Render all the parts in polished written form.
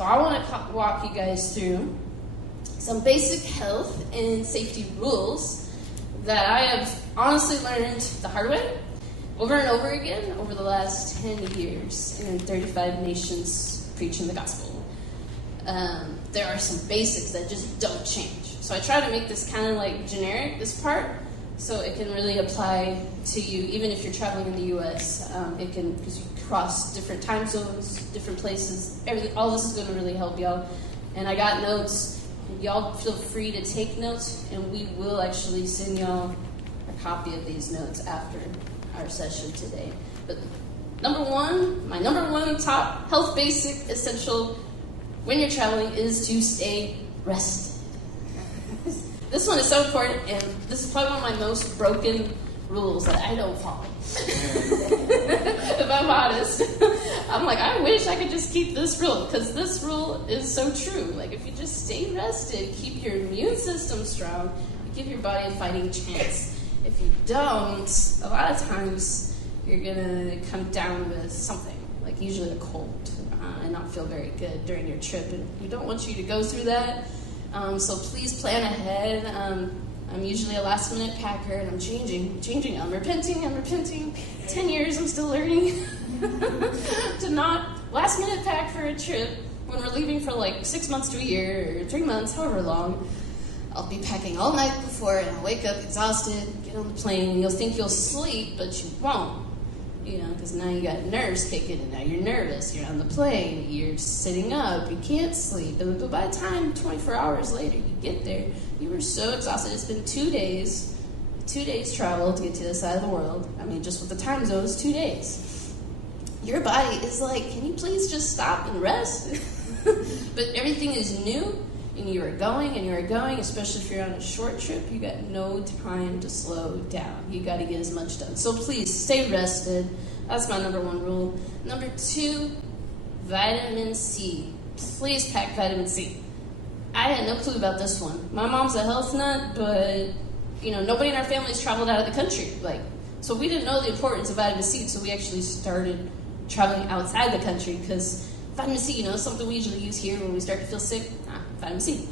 So I want to walk you guys through some basic health and safety rules that I have honestly learned the hard way over and over again over the last 10 years in 35 nations preaching the gospel. There are some basics that just don't change. So I try to make this kind of like generic, this part, so it can really apply to you, even if you're traveling in the U.S. It can, because you cross different time zones, different places, everything. All this is going to really help y'all. And I got notes. Y'all feel free to take notes, and we will actually send y'all a copy of these notes after our session today. But my number one top health basic essential when you're traveling is to stay rested. This one is so important, and this is probably one of my most broken rules that I don't follow. If I'm honest, I'm like, I wish I could just keep this rule, because this rule is so true. Like, if you just stay rested, keep your immune system strong, you give your body a fighting chance. If you don't, a lot of times you're gonna come down with something, like usually a cold, and not feel very good during your trip. And we don't want you to go through that. So please plan ahead. I'm usually a last minute packer, and I'm changing. I'm repenting. 10 years, I'm still learning to not last minute pack for a trip when we're leaving for like 6 months to a year or 3 months, however long. I'll be packing all night before, and I'll wake up exhausted, get on the plane, and you'll think you'll sleep, but you won't. Because now you got nerves kicking, and now you're nervous. You're on the plane, you're sitting up, you can't sleep. But by the time 24 hours later you get there, you were so exhausted. It's been 2 days travel to get to the side of the world. I mean, just with the time zones, 2 days. Your body is like, can you please just stop and rest? But everything is new, and you are going, especially if you're on a short trip. You got no time to slow down. You got to get as much done. So please stay rested. That's my number one rule. Number 2, vitamin C. Please pack vitamin C. I had no clue about this one. My mom's a health nut, but nobody in our family's traveled out of the country. So we didn't know the importance of vitamin C, so we actually started traveling outside the country, because vitamin C, is something we usually use here when we start to feel sick. Vitamin C.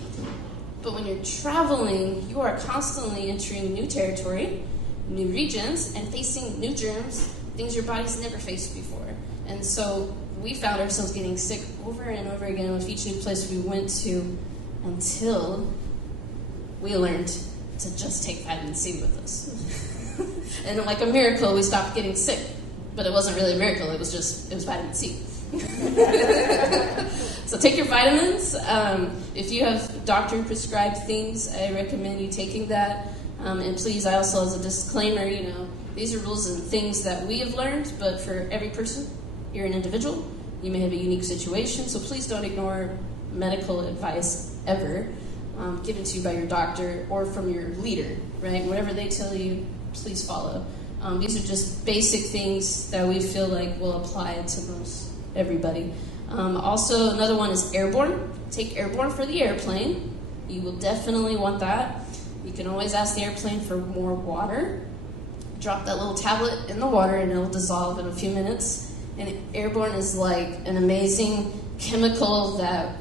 But when you're traveling, you are constantly entering new territory, new regions, and facing new germs, things your body's never faced before. And so we found ourselves getting sick over and over again with each new place we went to, until we learned to just take vitamin C with us. And like a miracle, we stopped getting sick. But it wasn't really a miracle, it was vitamin C. So take your vitamins. If you have doctor prescribed things, I recommend you taking that. And please, I also, as a disclaimer, these are rules and things that we have learned, but for every person, you're an individual. You may have a unique situation, so please don't ignore medical advice ever given to you by your doctor or from your leader, right? Whatever they tell you, please follow. These are just basic things that we feel like will apply to most everybody. Also, another one is airborne. Take airborne for the airplane. You will definitely want that. You can always ask the airplane for more water. Drop that little tablet in the water and it'll dissolve in a few minutes. And airborne is like an amazing chemical that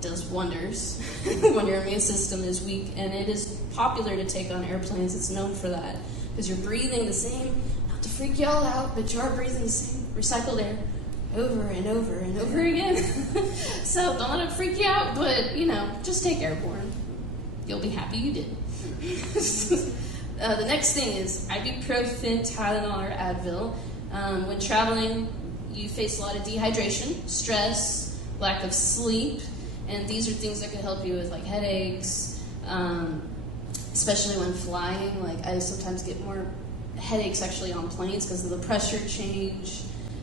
does wonders when your immune system is weak. And it is popular to take on airplanes. It's known for that. Because you're breathing the same, not to freak y'all out, but you are breathing the same recycled air over and over and over again. So don't let it freak you out, but just take airborne. You'll be happy you did. The next thing is ibuprofen, Tylenol, or Advil. When traveling, you face a lot of dehydration, stress, lack of sleep, and these are things that can help you with headaches, especially when flying. I sometimes get more headaches actually on planes because of the pressure change.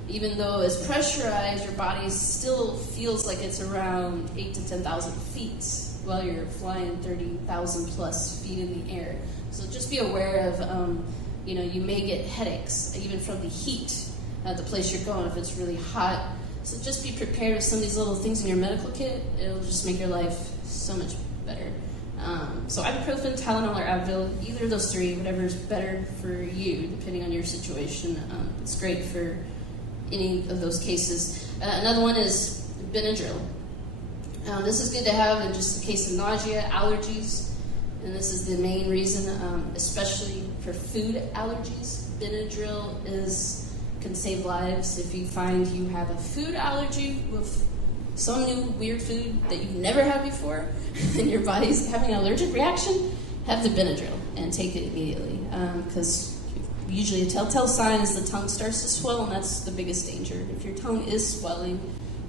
Even though it's pressurized, your body still feels like it's around 8,000 to 10,000 feet while you're flying 30,000 plus feet in the air. So just be aware of, you may get headaches even from the heat at the place you're going if it's really hot. So just be prepared with some of these little things in your medical kit. It'll just make your life so much better. So ibuprofen, Tylenol, or Advil, either of those three, whatever's better for you, depending on your situation. It's great for any of those cases. Another one is Benadryl. This is good to have in just the case of nausea, allergies, and this is the main reason, especially for food allergies. Benadryl can save lives. If you find you have a food allergy with some new weird food that you've never had before, and your body's having an allergic reaction, have the Benadryl and take it immediately. Because usually a telltale sign is the tongue starts to swell, and that's the biggest danger. If your tongue is swelling,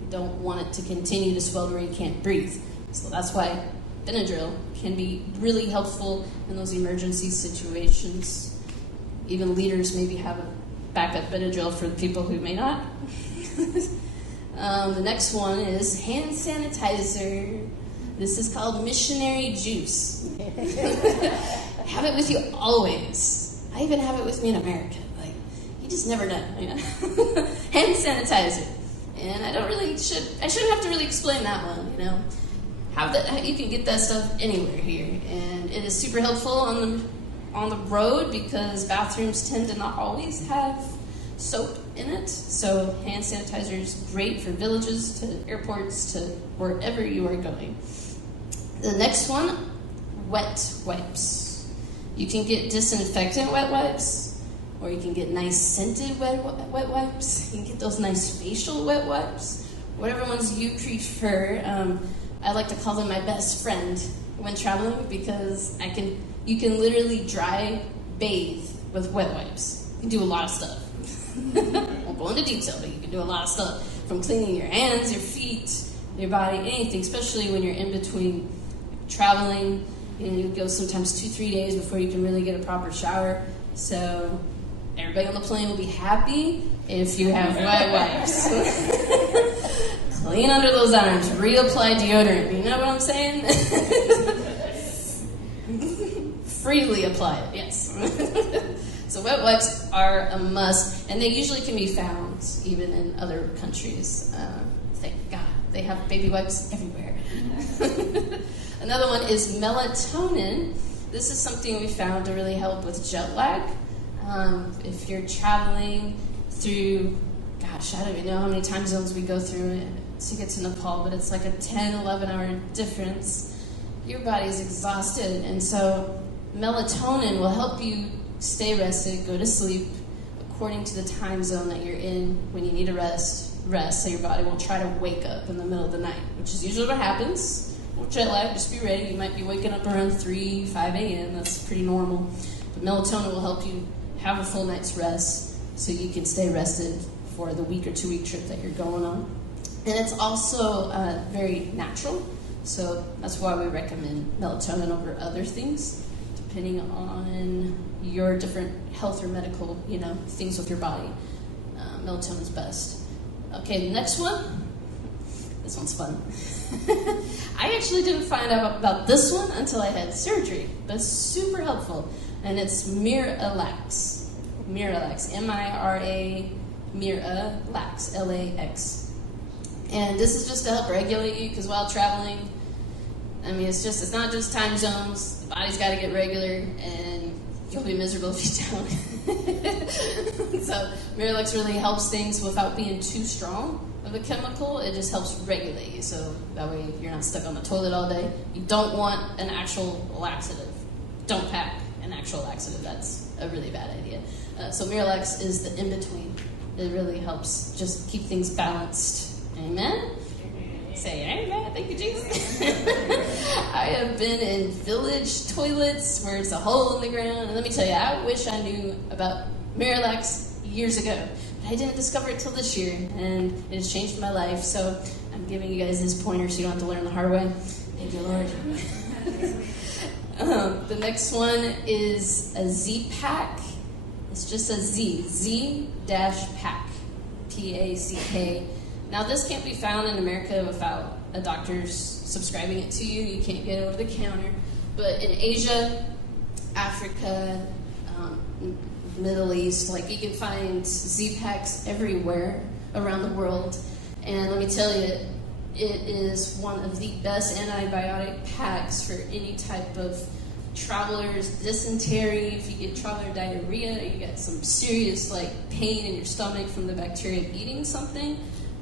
you don't want it to continue to swell where you can't breathe. So that's why Benadryl can be really helpful in those emergency situations. Even leaders maybe have a backup Benadryl for the people who may not. The next one is hand sanitizer. This is called missionary juice. Have it with you always. I even have it with me in America. Like, you just never know. You know? Hand sanitizer. And I shouldn't have to really explain that one, you know. You can get that stuff anywhere here. And it is super helpful on the road because bathrooms tend to not always have soap in it. So hand sanitizer is great for villages, to airports, to wherever you are going. The next one, wet wipes. You can get disinfectant wet wipes, or you can get nice scented wet wipes. You can get those nice facial wet wipes. Whatever ones you prefer. I like to call them my best friend when traveling because you can literally dry bathe with wet wipes. You can do a lot of stuff. Won't go into detail, but you can do a lot of stuff. From cleaning your hands, your feet, your body, anything, especially when you're in between traveling. You go sometimes 2-3 days before you can really get a proper shower. So everybody on the plane will be happy if you have wet wipes. Clean under those arms. Reapply deodorant. You know what I'm saying? Freely apply it, yes. So wet wipes are a must, and they usually can be found even in other countries. Thank God. They have baby wipes everywhere. Another one is melatonin. This is something we found to really help with jet lag. If you're traveling through, gosh, I don't even know how many time zones we go through to get to Nepal, but it's like a 10-11 hour difference. Your body's exhausted, and so melatonin will help you stay rested, go to sleep according to the time zone that you're in. When you need to rest, so your body won't try to wake up in the middle of the night, which is usually what happens. Well, jet lag, just be ready. You might be waking up around 3, 5 a.m. That's pretty normal. But melatonin will help you have a full night's rest so you can stay rested for the week or 2 week trip that you're going on. And it's also very natural, so that's why we recommend melatonin over other things, depending on your different health or medical, things with your body. Melatonin is best. Okay, the next one. This one's fun. I actually didn't find out about this one until I had surgery, but it's super helpful. And it's Miralax. Miralax. M-I-R-A, Miralax, L-A-X. And this is just to help regulate you, because while traveling, it's not just time zones. The body's got to get regular, and you'll be miserable if you don't. So Miralax really helps things without being too strong of a chemical. It just helps regulate you, so that way you're not stuck on the toilet all day. You don't want an actual laxative. Don't pack an actual laxative. That's a really bad idea. So Miralax is the in-between. It really helps just keep things balanced. Amen? Say amen. Thank you, Jesus. I have been in village toilets where it's a hole in the ground. And let me tell you, I wish I knew about Miralax years ago. But I didn't discover it till this year. And it has changed my life. So I'm giving you guys this pointer so you don't have to learn the hard way. Thank you, Lord. The next one is a Z-Pack. It's just a Z. Z-Pack. P-A-C-K. Now, this can't be found in America without a doctor's subscribing it to you. You can't get it over the counter. But in Asia, Africa, Middle East, you can find Z-Packs everywhere around the world. And let me tell you, it is one of the best antibiotic packs for any type of traveler's dysentery. If you get traveler diarrhea, you get some serious pain in your stomach from the bacteria eating something.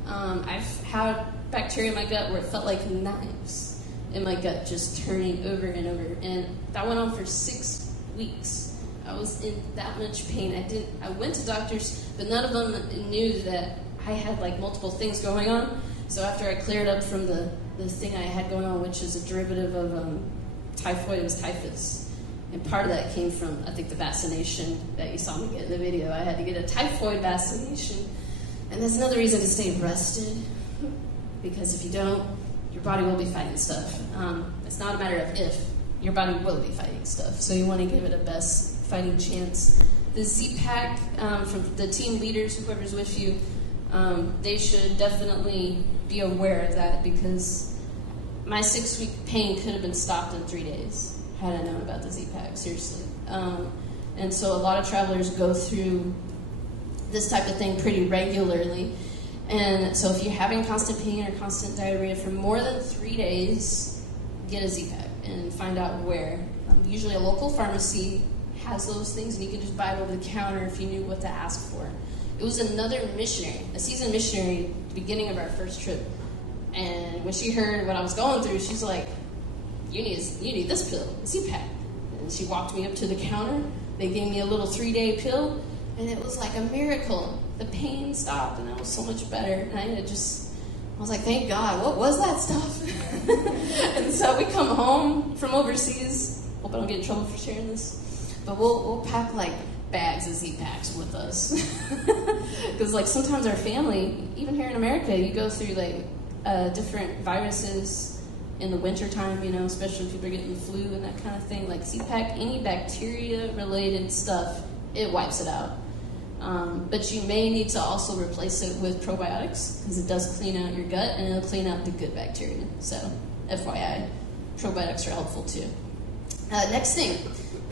I've had bacteria in my gut where it felt like knives in my gut just turning over and over. And that went on for 6 weeks. I was in that much pain. I went to doctors, but none of them knew that I had like multiple things going on. So after I cleared up from the thing I had going on, which is a derivative of typhoid, it was typhus. And part of that came from, I think, the vaccination that you saw me get in the video. I had to get a typhoid vaccination. And that's another reason to stay rested, because if you don't, your body will be fighting stuff. It's not a matter of if, your body will be fighting stuff. So you want to give it a best fighting chance. The Z-Pack, from the team leaders, whoever's with you, they should definitely be aware of that, because my 6-week pain could have been stopped in 3 days had I known about the Z-Pack, seriously. And so a lot of travelers go through this type of thing pretty regularly. And so if you're having constant pain or constant diarrhea for more than 3 days, get a Z-Pack and find out where. Usually a local pharmacy has those things, and you can just buy it over the counter if you knew what to ask for. It was another missionary, a seasoned missionary, at the beginning of our first trip. And when she heard what I was going through, she's like, you need this pill, Z-Pack. And she walked me up to the counter. They gave me a little 3-day pill, and it was like a miracle. The pain stopped, and I was so much better. And I was like, thank God, what was that stuff? And so we come home from overseas. Hope I don't get in trouble for sharing this. But we'll pack like bags of Z-Packs with us. Because like sometimes our family, even here in America, you go through like different viruses in the wintertime, especially if people are getting the flu and that kind of thing. Like Z-Pack, any bacteria-related stuff, it wipes it out. But you may need to also replace it with probiotics, because it does clean out your gut, and it'll clean out the good bacteria. So, FYI, probiotics are helpful too. Next thing,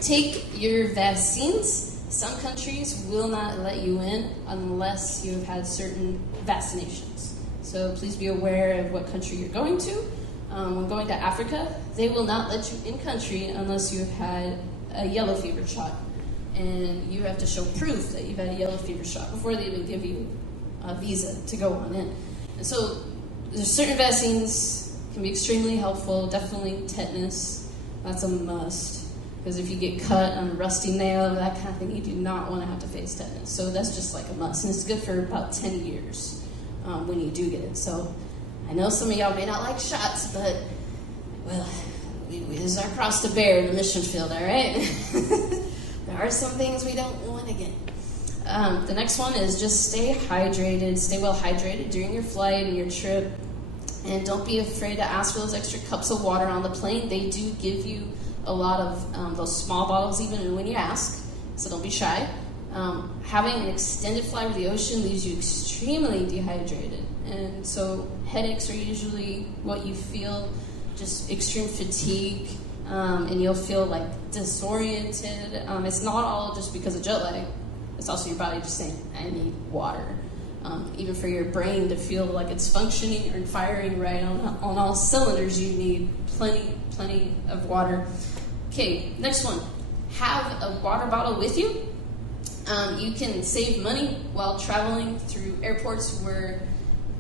take your vaccines. Some countries will not let you in unless you have had certain vaccinations. So please be aware of what country you're going to. When going to Africa, they will not let you in country unless you have had a yellow fever shot. And you have to show proof that you've had a yellow fever shot before they even give you a visa to go on in. And so there's certain vaccines can be extremely helpful. Definitely tetanus, that's a must. Because if you get cut on a rusty nail, that kind of thing, you do not want to have to face tetanus. So that's just like a must. And it's good for about 10 years when you do get it. So I know some of y'all may not like shots, but, well, this is our cross to bear in the mission field, all right? There are some things we don't want to get. The next one is just stay hydrated. Stay well hydrated during your flight and your trip. And don't be afraid to ask for those extra cups of water on the plane. They do give you a lot of those small bottles even when you ask, so don't be shy. Having an extended flight over the ocean leaves you extremely dehydrated. And so headaches are usually what you feel, just extreme fatigue. And you'll feel like disoriented. It's not all just because of jet lag. It's also your body just saying, I need water. Even for your brain to feel like it's functioning or firing right on all cylinders, you need plenty of water. Okay, next one. Have a water bottle with you. You can save money while traveling through airports where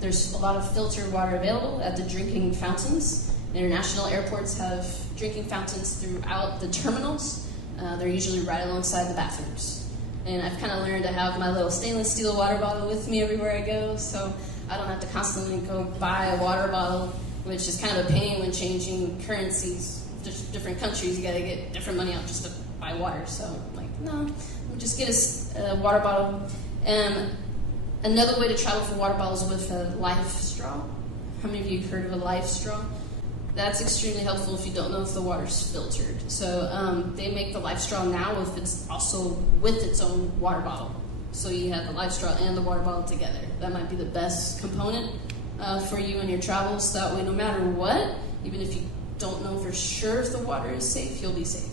there's a lot of filtered water available at the drinking fountains. International airports have drinking fountains throughout the terminals. They're usually right alongside the bathrooms. And I've kind of learned to have my little stainless steel water bottle with me everywhere I go, so I don't have to constantly go buy a water bottle, which is kind of a pain when changing currencies. Just different countries, you got to get different money out just to buy water. So I'm like, no, we'll just get a water bottle. Another way to travel for water bottles is with a life straw. How many of you have heard of a life straw? That's extremely helpful if you don't know if the water's filtered. So they make the life straw now if it's also with its own water bottle. So you have the life straw and the water bottle together. That might be the best component for you in your travels. That way, no matter what, even if you don't know for sure if the water is safe, you'll be safe.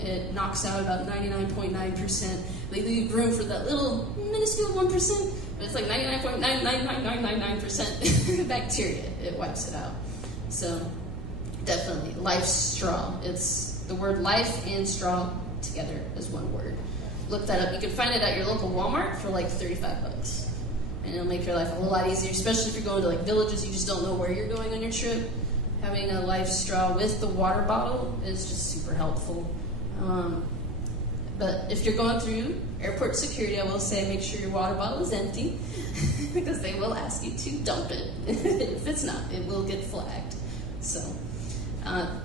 It knocks out about 99.9%. They leave room for that little minuscule 1%, but it's like 99.99999% bacteria. It wipes it out. So definitely, life straw. It's the word life and straw together as one word. Look that up. You can find it at your local Walmart for like $35. and it'll make your life a whole lot easier, especially if you're going to like villages you just don't know where you're going on your trip. Having a life straw with the water bottle is just super helpful. But if you're going through airport security, I will say make sure your water bottle is empty because they will ask you to dump it. If it's not, it will get flagged. So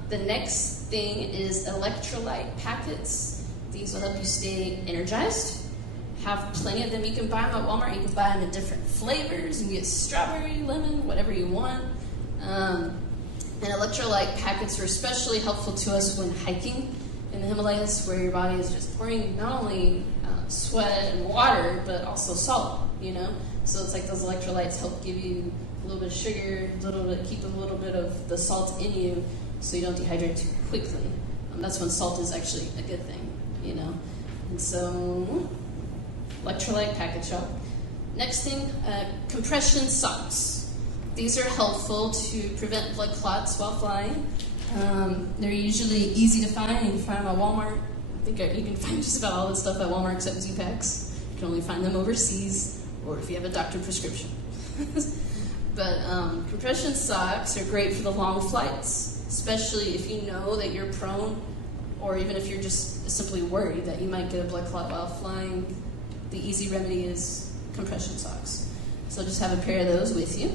the next thing is electrolyte packets. These will help you stay energized. Have plenty of them. You can buy them at Walmart. You can buy them in different flavors. You can get strawberry, lemon, whatever you want. And electrolyte packets are especially helpful to us when hiking in the Himalayas, where your body is just pouring not only sweat and water, but also salt, So it's like those electrolytes help give you a little bit of sugar, keep a little bit of the salt in you so you don't dehydrate too quickly. That's when salt is actually a good thing, And so, electrolyte package shop. Next thing, compression socks. These are helpful to prevent blood clots while flying. They're usually easy to find. You can find them at Walmart. I think you can find just about all this stuff at Walmart except Z-Packs. You can only find them overseas or if you have a doctor prescription. But compression socks are great for the long flights, especially if you know that you're prone or even if you're just simply worried that you might get a blood clot while flying. The easy remedy is compression socks. So just have a pair of those with you.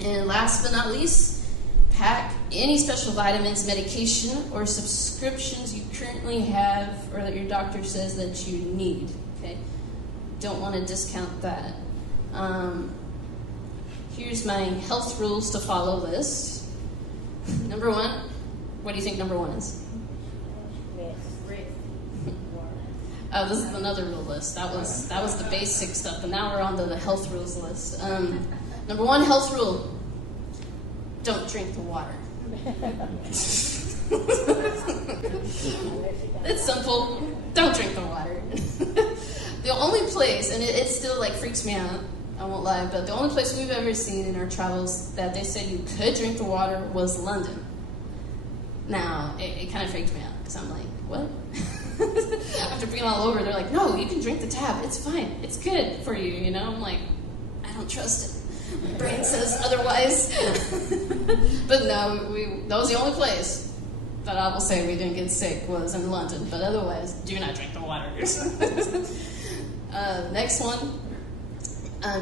And last but not least, pack any special vitamins, medication, or subscriptions you currently have or that your doctor says that you need, okay? Don't want to discount that. Here's my health rules to follow list. Number 1, what do you think number 1 is? Oh, this is another rule list. That was the basic stuff, and now we're on to the health rules list. Number 1 health rule: don't drink the water. It's simple. Don't drink the water. The only place, and it still like freaks me out, I won't lie, but the only place we've ever seen in our travels that they said you could drink the water was London. Now, it kind of freaked me out because I'm like, what? After being all over, they're like, no, you can drink the tap. It's fine. It's good for you, I'm like, I don't trust it. My brain says otherwise. But no, that was the only place that I will say we didn't get sick was in London. But otherwise, do not drink the water. Next one,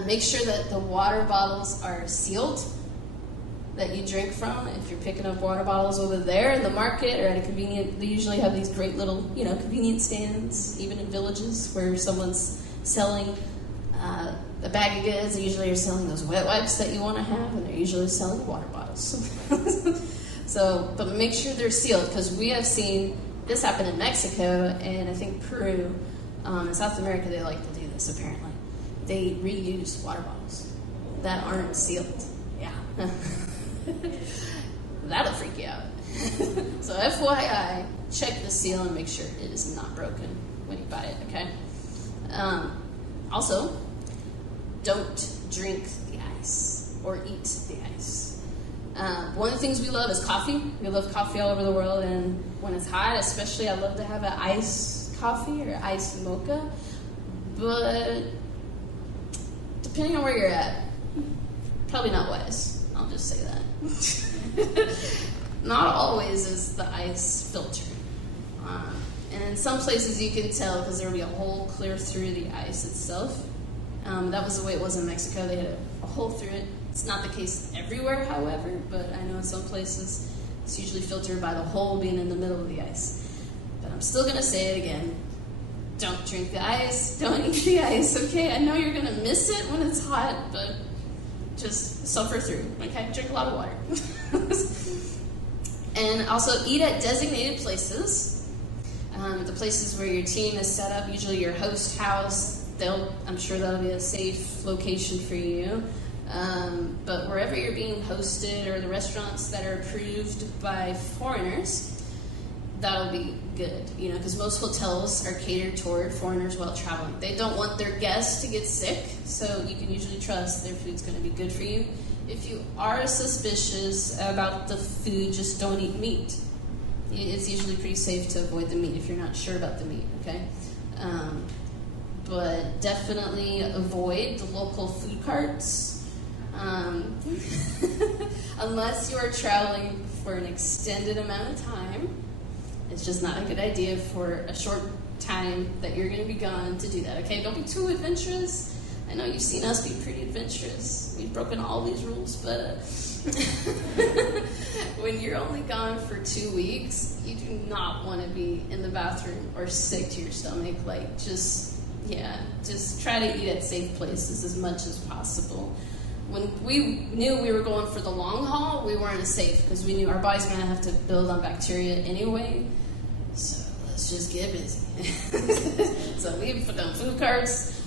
make sure that the water bottles are sealed that you drink from. If you're picking up water bottles over there in the market or at a they usually have these great little, convenience stands, even in villages where someone's selling a bag of goods. They usually are selling those wet wipes that you want to have, and they're usually selling water bottles. But make sure they're sealed, because we have seen this happen in Mexico, and I think Peru, in South America, they like to do this, apparently. They reuse water bottles that aren't sealed. Yeah. That'll freak you out. So FYI, check the seal and make sure it is not broken when you buy it, okay? Also, don't drink the ice or eat the ice. One of the things we love is coffee. We love coffee all over the world, and when it's hot, especially, I love to have an iced coffee or iced mocha. But depending on where you're at, probably not wise. I'll just say that. Not always is the ice filtered. And in some places you can tell because there will be a hole clear through the ice itself. That was the way it was in Mexico. They had a hole through it. It's not the case everywhere, however, but I know in some places it's usually filtered by the hole being in the middle of the ice. But I'm still going to say it again. Don't drink the ice. Don't eat the ice, okay? I know you're going to miss it when it's hot, but just suffer through, okay? Drink a lot of water. And also eat at designated places. The places where your team is set up, usually your host house, I'm sure that'll be a safe location for you. But wherever you're being hosted or the restaurants that are approved by foreigners, that'll be good, because most hotels are catered toward foreigners while traveling. They don't want their guests to get sick, so you can usually trust their food's going to be good for you. If you are suspicious about the food, just don't eat meat. It's usually pretty safe to avoid the meat if you're not sure about the meat, okay? but definitely avoid the local food carts. Unless you are traveling for an extended amount of time, it's just not a good idea for a short time that you're going to be gone to do that, okay? Don't be too adventurous. I know you've seen us be pretty adventurous. We've broken all these rules, but when you're only gone for 2 weeks, you do not want to be in the bathroom or sick to your stomach. Like, just try to eat at safe places as much as possible. When we knew we were going for the long haul, we weren't as safe because we knew our body's going to have to build on bacteria anyway. So let's just get busy. So we put down food carts,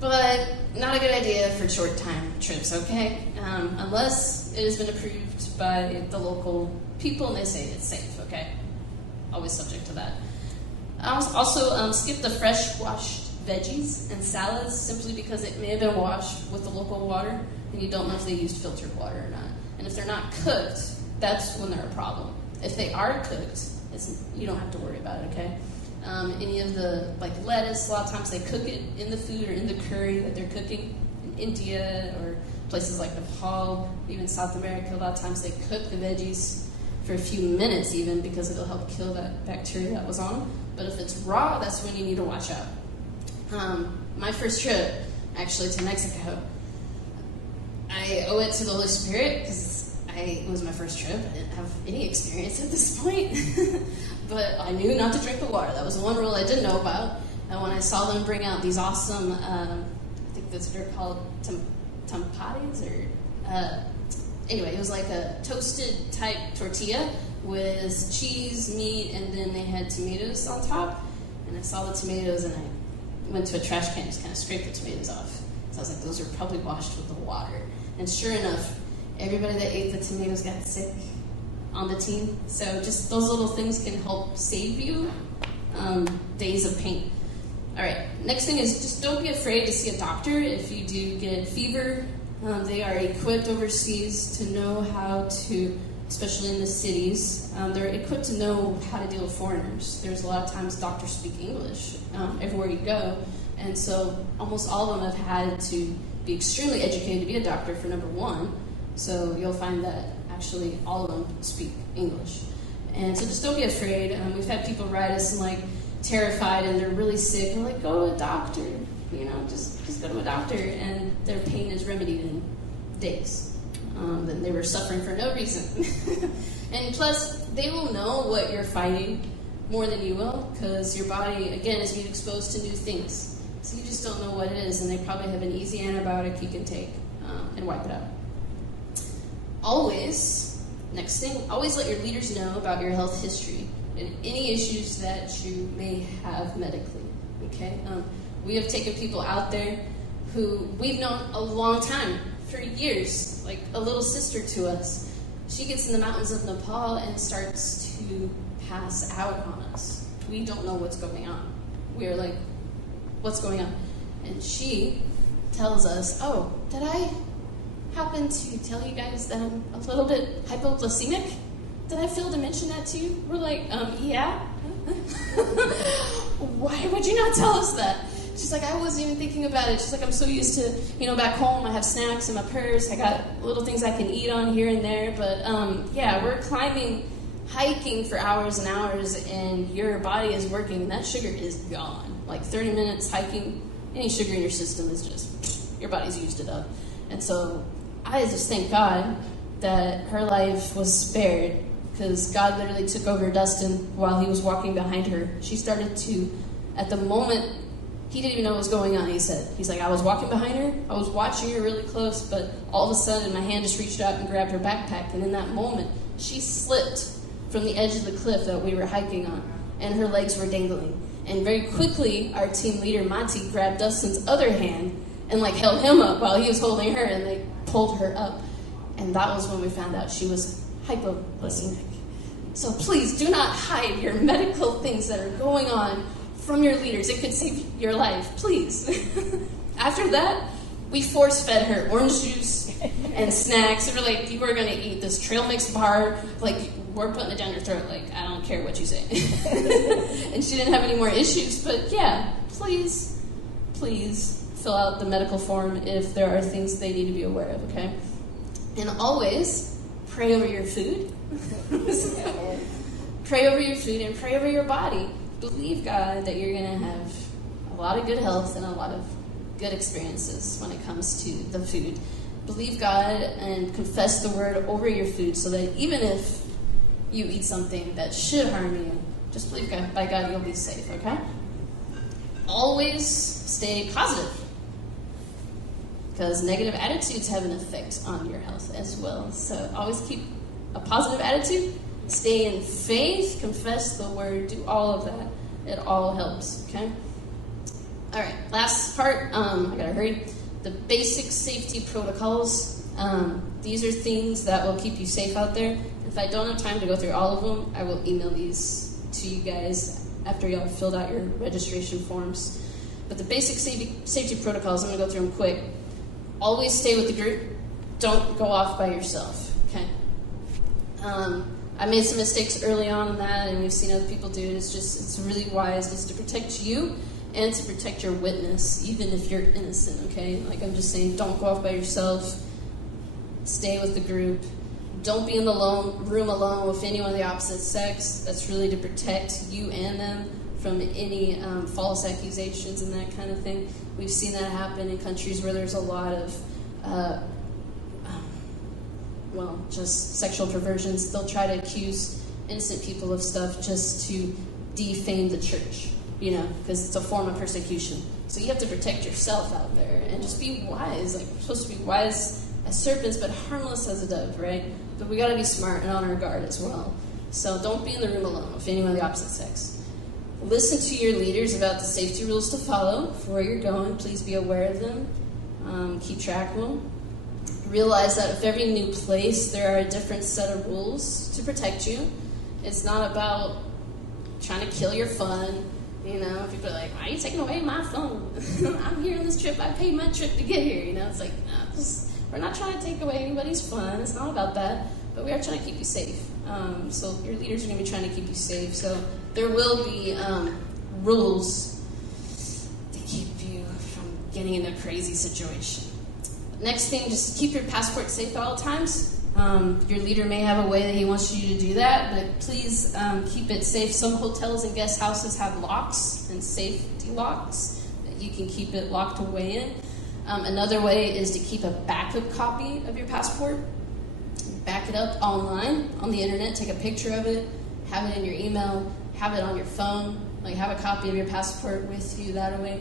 but not a good idea for short time trips, okay? Unless it has been approved by the local people and they say it's safe, okay? Always subject to that. Also, skip the fresh washed veggies and salads simply because it may have been washed with the local water and you don't know if they used filtered water or not. And if they're not cooked, that's when they're a problem. If they are cooked, you don't have to worry about it, okay? Any of the, like lettuce, a lot of times they cook it in the food or in the curry that they're cooking. In India or places like Nepal, even South America, a lot of times they cook the veggies for a few minutes even because it'll help kill that bacteria that was on them. But if it's raw, that's when you need to watch out. My first trip, actually, to Mexico, I owe it to the Holy Spirit because it was my first trip. I didn't have any experience at this point. But I knew not to drink the water. That was the one rule I didn't know about. And when I saw them bring out these awesome, I think that's what they're called, tampates, or anyway, it was like a toasted type tortilla with cheese, meat, and then they had tomatoes on top. And I saw the tomatoes and I went to a trash can and just kind of scraped the tomatoes off. So I was like, those are probably washed with the water. And sure enough, everybody that ate the tomatoes got sick on the team. So just those little things can help save you days of pain. All right, next thing is just don't be afraid to see a doctor if you do get fever. They are equipped overseas to know how to, especially in the cities, they're equipped to know how to deal with foreigners. There's a lot of times doctors speak English everywhere you go. And so almost all of them have had to be extremely educated to be a doctor for number one. So you'll find that actually all of them speak English. And so just don't be afraid. We've had people write us and like terrified and they're really sick. And we're like, go to a doctor, just go to a doctor. And their pain is remedied in days. Then they were suffering for no reason. And plus, they will know what you're fighting more than you will because your body, again, is being exposed to new things. So you just don't know what it is, and they probably have an easy antibiotic you can take and wipe it out. Always let your leaders know about your health history and any issues that you may have medically, okay? We have taken people out there who we've known a long time, for years, like a little sister to us. She gets in the mountains of Nepal and starts to pass out on us. We don't know what's going on. We're like, what's going on? And she tells us, oh, did I happen to tell you guys that I'm a little bit hypoglycemic? Did I fail to mention that to you? We're like, yeah. Why would you not tell us that? She's like, I wasn't even thinking about it. She's like, I'm so used to, back home I have snacks in my purse. I got little things I can eat on here and there. But we're hiking for hours and hours, and your body is working, and that sugar is gone. Like 30 minutes hiking, any sugar in your system is just, your body's used it up. And so I just thank God that her life was spared because God literally took over Dustin while he was walking behind her. She started to, at the moment, he didn't even know what was going on, he said. He's like, I was walking behind her, I was watching her really close, but all of a sudden my hand just reached out and grabbed her backpack, and in that moment, she slipped from the edge of the cliff that we were hiking on, and her legs were dangling. And very quickly, our team leader, Monty, grabbed Dustin's other hand and held him up while he was holding her, and they pulled her up. And that was when we found out she was hypoglycemic. So please do not hide your medical things that are going on from your leaders. It could save your life, please. After that, we force-fed her orange juice and snacks. We were like, you are going to eat this trail mix bar. We're putting it down your throat. I don't care what you say. And she didn't have any more issues. But yeah, please please fill out the medical form if there are things they need to be aware of, okay? And always pray over your food. Pray over your food and pray over your body. Believe God that you're going to have a lot of good health and a lot of good experiences when it comes to the food. Believe God and confess the word over your food so that even if you eat something that should harm you, just believe God, by God you'll be safe, okay? Always stay positive, because negative attitudes have an effect on your health as well. So always keep a positive attitude, stay in faith, confess the word, do all of that. It all helps, okay? All right, last part, I gotta hurry. The basic safety protocols. These are things that will keep you safe out there. If I don't have time to go through all of them, I will email these to you guys after y'all filled out your registration forms. But the basic safety protocols, I'm going to go through them quick. Always stay with the group. Don't go off by yourself, okay? I made some mistakes early on in that, and we've seen other people do it. It's really wise just to protect you and to protect your witness, even if you're innocent, okay? Like I'm just saying, don't go off by yourself. Stay with the group. Don't be in the room alone with anyone of the opposite sex. That's really to protect you and them from any false accusations and that kind of thing. We've seen that happen in countries where there's a lot of, just sexual perversions. They'll try to accuse innocent people of stuff just to defame the church, because it's a form of persecution. So you have to protect yourself out there and just be wise. Like, we're supposed to be wise as serpents, but harmless as a dove, right? But we got to be smart and on our guard as well. So don't be in the room alone with anyone of the opposite sex. Listen to your leaders about the safety rules to follow for where you're going. Please be aware of them. Keep track of them. Realize that with every new place, there are a different set of rules to protect you. It's not about trying to kill your fun. People are like, why are you taking away my fun? I'm here on this trip. I paid my trip to get here. It's like, no, we're not trying to take away anybody's fun. It's not about that. But we are trying to keep you safe. So your leaders are going to be trying to keep you safe. So there will be rules to keep you from getting in a crazy situation. Next thing, just keep your passport safe at all times. Your leader may have a way that he wants you to do that, but please keep it safe. Some hotels and guest houses have locks and safety locks that you can keep it locked away in. Another way is to keep a backup copy of your passport. Back it up online on the internet, take a picture of it, have it in your email, have it on your phone, like have a copy of your passport with you that way.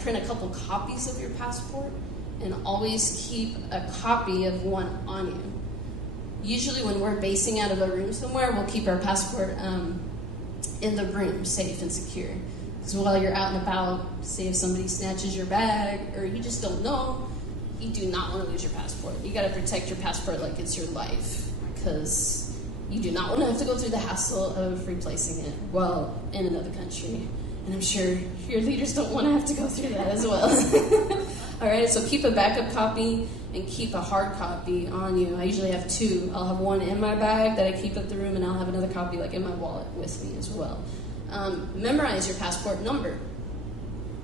Print a couple copies of your passport, and always keep a copy of one on you. Usually when we're basing out of a room somewhere, we'll keep our passport in the room, safe and secure. Because while you're out and about, say if somebody snatches your bag, or you just don't know, you do not want to lose your passport. You got to protect your passport like it's your life, because you do not want to have to go through the hassle of replacing it while in another country. And I'm sure your leaders don't want to have to go through that as well. All right, so keep a backup copy and keep a hard copy on you. I usually have two. I'll have one in my bag that I keep at the room, and I'll have another copy like in my wallet with me as well. Memorize your passport number.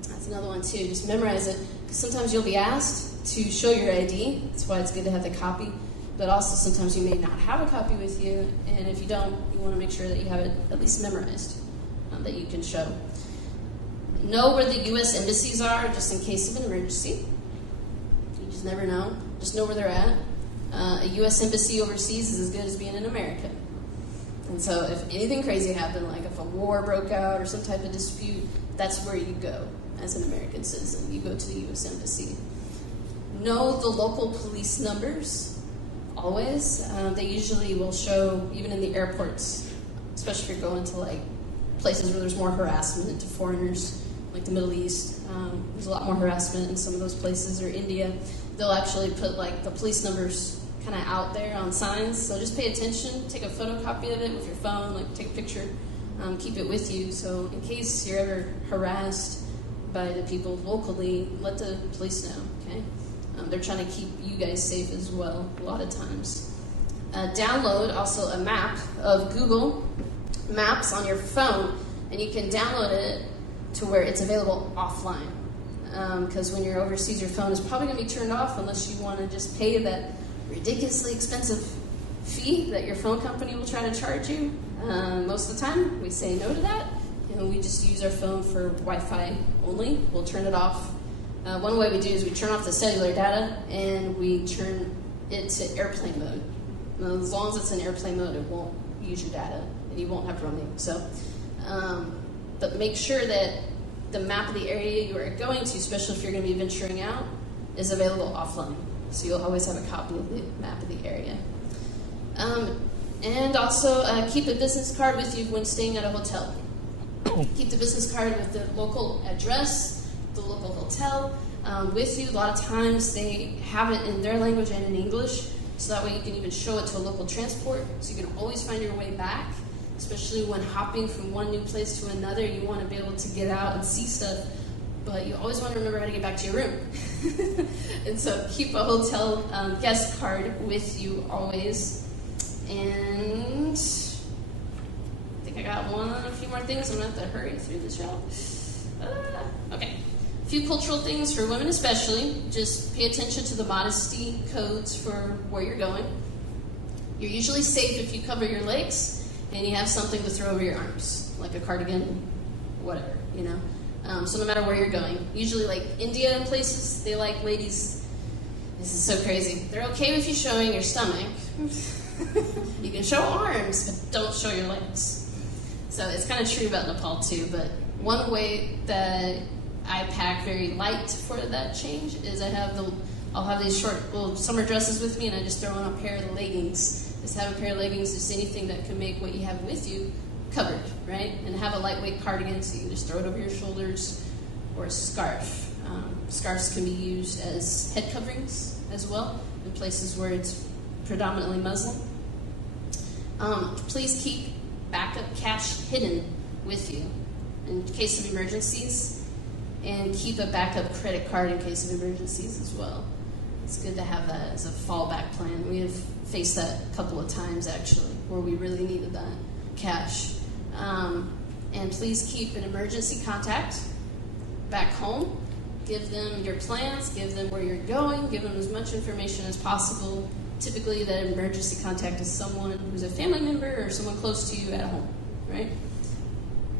That's another one too. Just memorize it, because sometimes you'll be asked to show your ID. That's why it's good to have the copy. But also sometimes you may not have a copy with you, and if you don't, you want to make sure that you have it at least memorized, that you can show. Know where the U.S. embassies are, just in case of an emergency. You just never know. Just know where they're at. A U.S. embassy overseas is as good as being in America. And so if anything crazy happened, like if a war broke out or some type of dispute, that's where you go as an American citizen. You go to the U.S. embassy. Know the local police numbers, always. They usually will show, even in the airports, especially if you're going to like places where there's more harassment to foreigners, like the Middle East. There's a lot more harassment in some of those places, or India. They'll actually put like the police numbers kind of out there on signs. So just pay attention, take a photocopy of it with your phone, like take a picture, keep it with you. So in case you're ever harassed by the people locally, let the police know, okay? They're trying to keep you guys safe as well, a lot of times. Download also a map of Google Maps on your phone, and you can download it to where it's available offline. because when you're overseas, your phone is probably going to be turned off unless you want to just pay that ridiculously expensive fee that your phone company will try to charge you. Most of the time, we say no to that, and we just use our phone for Wi-Fi only. We'll turn it off. One way we do is we turn off the cellular data, and we turn it to airplane mode. Now, as long as it's in airplane mode, it won't use your data, and you won't have roaming. So, but make sure that the map of the area you are going to, especially if you're going to be venturing out, is available offline. So you'll always have a copy of the map of the area. And also keep a business card with you when staying at a hotel. Keep the business card with the local address, the local hotel with you. A lot of times they have it in their language and in English, so that way you can even show it to a local transport, so you can always find your way back. Especially when hopping from one new place to another, you want to be able to get out and see stuff, but you always want to remember how to get back to your room. And so keep a hotel guest card with you always. And I think I got a few more things. I'm going to have to hurry through this, y'all. Okay. A few cultural things for women especially. Just pay attention to the modesty codes for where you're going. You're usually safe if you cover your legs and you have something to throw over your arms, like a cardigan, whatever, you know. So no matter where you're going. Usually like India and places, they like ladies, this is so crazy, they're okay with you showing your stomach. You can show arms, but don't show your legs. So it's kind of true about Nepal too, but one way that I pack very light for that change is I'll have these short little summer dresses with me, and I just throw on a pair of leggings. Just have a pair of leggings, just anything that can make what you have with you covered, right? And have a lightweight cardigan, so you can just throw it over your shoulders, or a scarf. Scarves can be used as head coverings as well, in places where it's predominantly Muslim. Please keep backup cash hidden with you in case of emergencies, and keep a backup credit card in case of emergencies as well. It's good to have that as a fallback plan. We have faced that a couple of times, actually, where we really needed that cash. And please keep an emergency contact back home. Give them your plans, give them where you're going, give them as much information as possible. Typically, that emergency contact is someone who's a family member or someone close to you at home, right?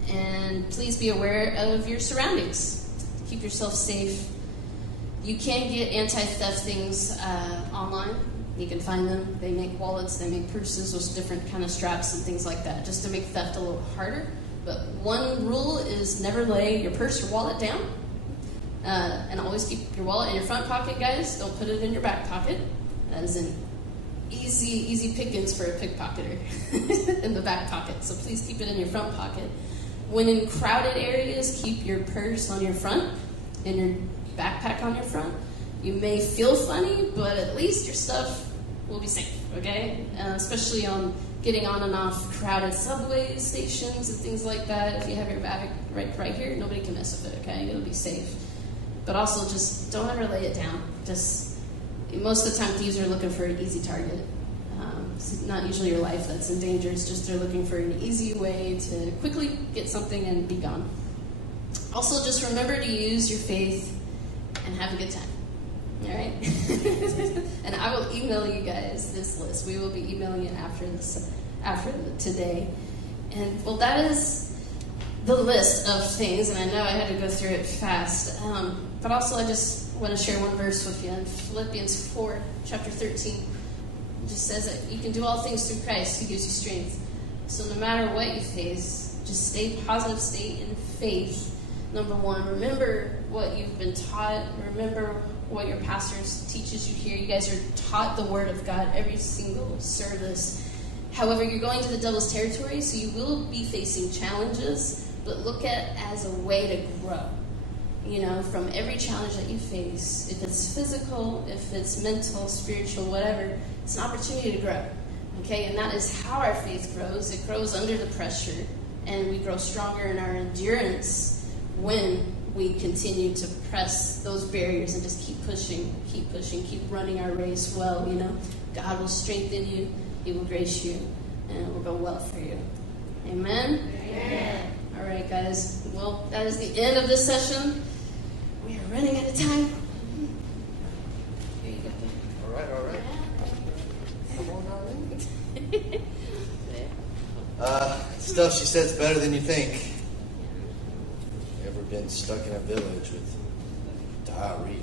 And please be aware of your surroundings. Keep yourself safe. You can get anti-theft things online. You can find them. They make wallets, they make purses with different kind of straps and things like that, just to make theft a little harder. But one rule is never lay your purse or wallet down. And always keep your wallet in your front pocket, guys. Don't put it in your back pocket. That is an easy pickings for a pickpocketer in the back pocket. So please keep it in your front pocket. When in crowded areas, keep your purse on your front and your backpack on your front. You may feel funny, but at least your stuff will be safe, okay? Especially on getting on and off crowded subway stations and things like that. If you have your bag right here, nobody can mess with it, okay? It'll be safe. But also just don't ever lay it down. Just most of the time thieves are looking for an easy target. It's not usually your life that's in danger. It's just they're looking for an easy way to quickly get something and be gone. Also, just remember to use your faith and have a good time. All right? And I will email you guys this list. We will be emailing it after today. And well, that is the list of things, and I know I had to go through it fast. But also, I just want to share one verse with you in Philippians 4, chapter 13. It just says that you can do all things through Christ who gives you strength. So no matter what you face, just stay positive, stay in faith. Number one, remember what you've been taught. Remember what your pastors teaches you here. You guys are taught the Word of God every single service. However, you're going to the devil's territory, so you will be facing challenges, but look at it as a way to grow. You know, from every challenge that you face, if it's physical, if it's mental, spiritual, whatever, it's an opportunity to grow. Okay, and that is how our faith grows. It grows under the pressure, and we grow stronger in our endurance when we continue to press those barriers and just keep pushing, keep running our race well, you know. God will strengthen you, He will grace you, and it will go well for you. Amen? Amen. All right, guys. Well, that is the end of this session. We are running out of time. Here you go. All right. Come on, Darlene. Stuff she said's better than you think. Ever been stuck in a village with diarrhea?